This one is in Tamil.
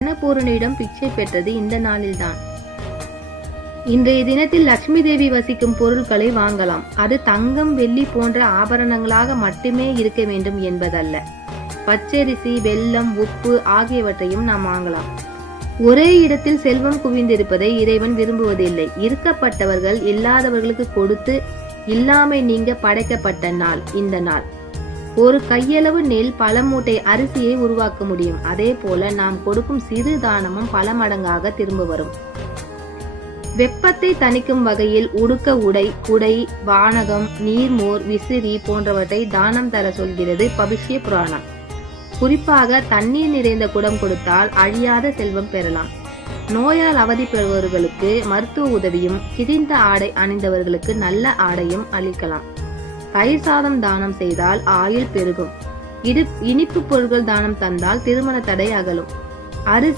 அன்னபூரணியிடம் பிச்சை பெற்றது இந்த நாளில்தான். இன்றைய தினத்தில் லட்சுமி தேவி வசிக்கும் பொருட்களை வாங்கலாம். அது தங்கம், வெள்ளி போன்ற ஆபரணங்களாக மட்டுமே இருக்க வேண்டும் என்பதல்ல. பச்சரிசி, வெல்லம், உப்பு ஆகியவற்றையும் நாம் வாங்கலாம். ஒரே இடத்தில் செல்வம் குவிந்திருப்பதை இறைவன் விரும்புவதில்லை. இருக்கப்பட்டவர்கள் இல்லாதவர்களுக்கு கொடுத்து இல்லாமை நீங்க படைக்கப்பட்ட நாள் இந்த நாள். ஒரு கையளவு நெல் பல மூட்டை அரிசியை உருவாக்க முடியும். அதே போல நாம் கொடுக்கும் சிறு தானமும் பல மடங்காக திரும்ப வரும். வெப்பத்தை தணிக்கும் வகையில் உடுக்க உடை, குடை, வானகம், நீர்மோர், விசிறி போன்றவற்றை தானம் தர சொல்கிறது பவிஷ்ய புராணம். குறிப்பாக தண்ணீர் நிறைந்த குடம் கொடுத்தால் அழியாத செல்வம் பெறலாம். நோயால் அவதிப்படுபவர்களுக்கு மருத்துவ உதவியும், கிழிந்த ஆடை அணிந்தவர்களுக்கு நல்ல ஆடையும் அளிக்கலாம். தயிர் சாதம் தானம் செய்தால் ஆயுள் பெருகும். இனிப்பு பொருட்கள் தானம் தந்தால் திருமண தடை அகலும். அரிசி